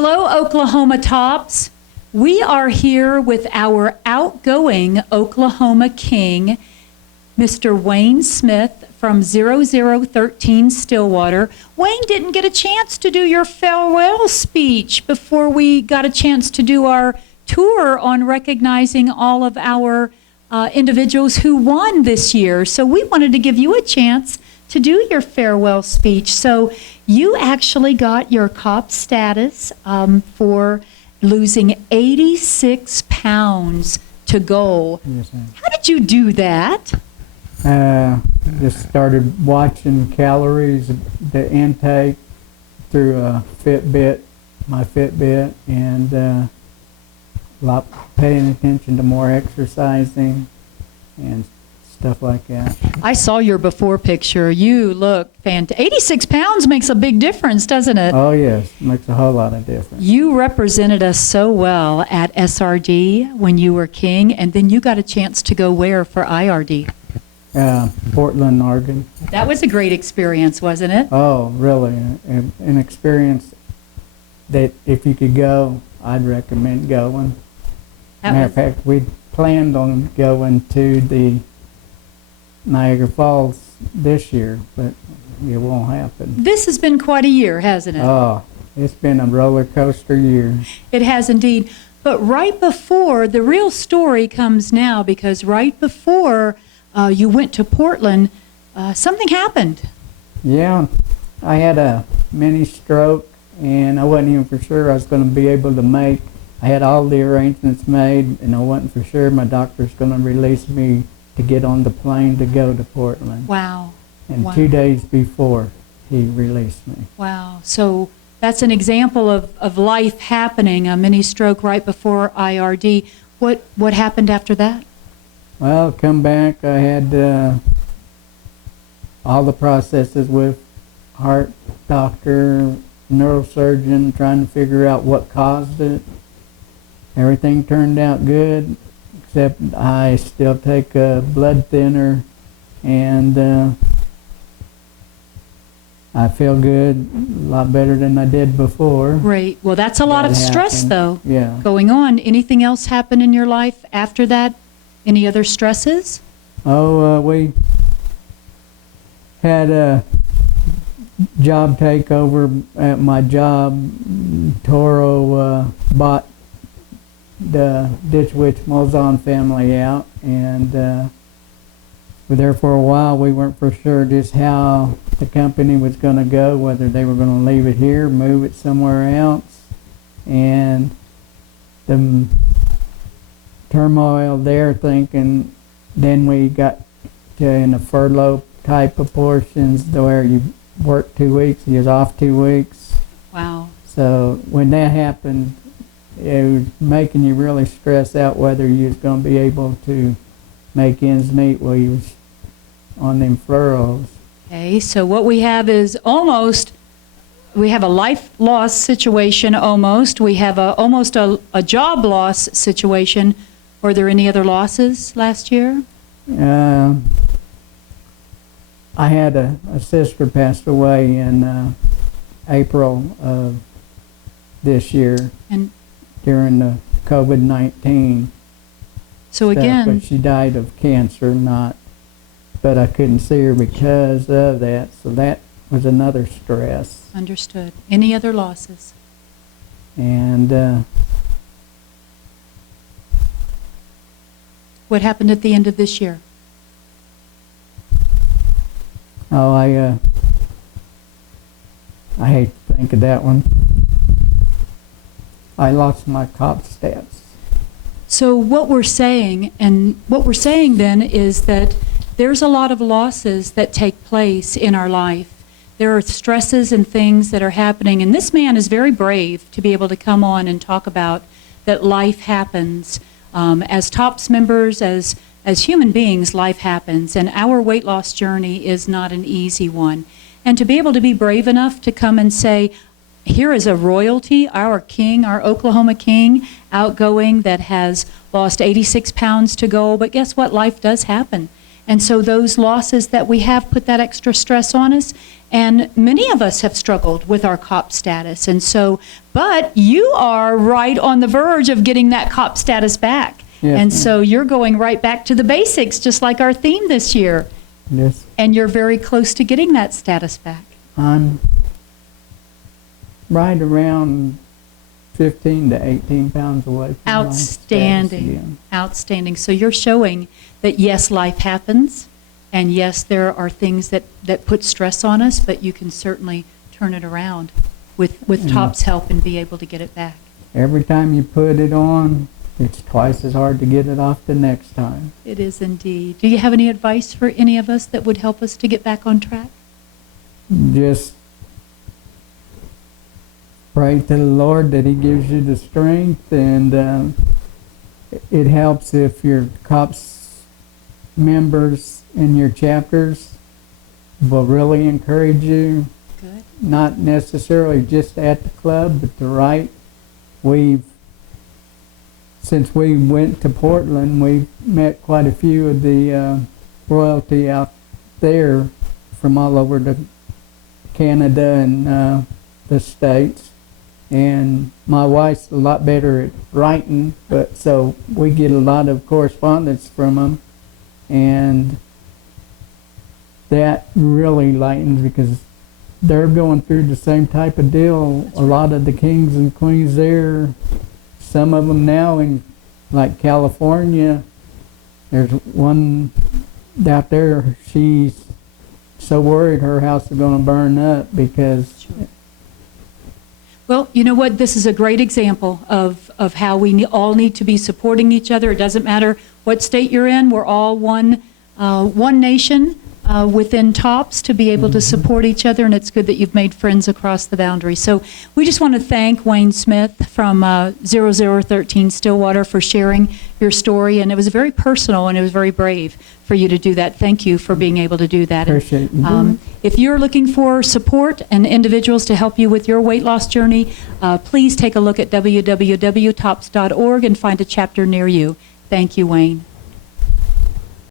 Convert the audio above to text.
Hello, Oklahoma Tops. We are here with our outgoing Oklahoma King, Mr. Wayne Smith from 0013 Stillwater. Wayne didn't get a chance to do your farewell speech before we got a chance to do our tour on recognizing all of our individuals who won this year. So we wanted to give you a chance to do your farewell speech. So you actually got your COP status for losing 86 pounds to goal. Yes, ma'am. How did you do that? Just started watching calories, the intake through my Fitbit, and a lot paying attention to more exercising and stuff like that. I saw your before picture. You look fantastic. 86 pounds makes a big difference, doesn't it? Oh yes, makes a whole lot of difference. You represented us so well at SRD when you were king, and then you got a chance to go where for IRD? Portland, Oregon. That was a great experience, wasn't it? Oh, really? An experience that if you could go, I'd recommend going. Matter of fact, we planned on going to the Niagara Falls this year, but it won't happen. This has been quite a year, hasn't it? Oh, it's been a roller coaster year. It has indeed. But right before, the real story comes now, because right before you went to Portland, something happened. Yeah, I had a mini stroke, and I wasn't even for sure I was going to be able to make. I had all the arrangements made, and I wasn't for sure my doctor's going to release me to get on the plane to go to Portland. Wow. And Wow. 2 days before, he released me. Wow. So that's an example of life happening, a mini stroke right before IRD. What happened after that? Well, come back, I had all the processes with heart doctor, neurosurgeon, trying to figure out what caused it. Everything turned out good, except I still take a blood thinner, and I feel good, a lot better than I did before. Great. Well, that's a lot of stress, though, Yeah. going on. Anything else happen in your life after that? Any other stresses? Oh, we had a job takeover at my job. Toro bought the Ditch Witch Molzon family out, and we were there for a while. We weren't for sure just how the company was going to go, whether they were going to leave it here, move it somewhere else, and the turmoil there, thinking. Then we got to in a furlough type of portions where you work 2 weeks, you was off 2 weeks. Wow. So when that happened, it was making you really stress out whether you was going to be able to make ends meet while you was on them furloughs. Okay, so what we have is we have a life loss situation almost. We have almost a job loss situation. Were there any other losses last year? I had a sister passed away in April of this year, And during the COVID-19 so stuff, again, but she died of cancer, but I couldn't see her because of that, so that was another stress. understood. Any other losses? And What happened at the end of this year? oh, I hate to think of that one. I lost my COP stats. So what we're saying then is that there's a lot of losses that take place in our life. There are stresses and things that are happening, and this man is very brave to be able to come on and talk about that life happens. As TOPS members, as human beings, life happens, and our weight loss journey is not an easy one. And to be able to be brave enough to come and say, here is a royalty, our king, our Oklahoma king, outgoing, that has lost 86 pounds to goal, but guess what? Life does happen. And so those losses that we have put that extra stress on us. And many of us have struggled with our COP status. And so, but you are right on the verge of getting that COP status back. Yes, And ma'am. so you're going right back to the basics, just like our theme this year. Yes, And you're very close to getting that status back. I'm right around 15 to 18 pounds away from my status Outstanding. again. Outstanding. So you're showing that yes, life happens, and yes, there are things that put stress on us, but you can certainly turn it around with TOP's help and be able to get it back. Every time you put it on, it's twice as hard to get it off the next time. It is indeed. Do you have any advice for any of us that would help us to get back on track? Just pray to the Lord that He gives you the strength, and it helps if your COPS members in your chapters will really encourage you, Good. not necessarily just at the club, but to write. Since we went to Portland, we've met quite a few of the royalty out there from all over Canada and the States. And my wife's a lot better at writing, but so we get a lot of correspondence from them, and that really lightens because they're going through the same type of deal. A lot of the kings and queens there, some of them now in like California, there's one out there, she's so worried her house is going to burn up because Well, you know what? This is a great example of how we all need to be supporting each other. It doesn't matter what state you're in. We're all one nation within TOPS to be able to support each other, and it's good that you've made friends across the boundary. So we just want to thank Wayne Smith from 0013 Stillwater for sharing your story, and it was very personal and it was very brave for you to do that. Thank you for being able to do that. Appreciate you doing And, if you're looking for support and individuals to help you with your weight loss journey, please take a look at www.tops.org and find a chapter near you. Thank you, Wayne.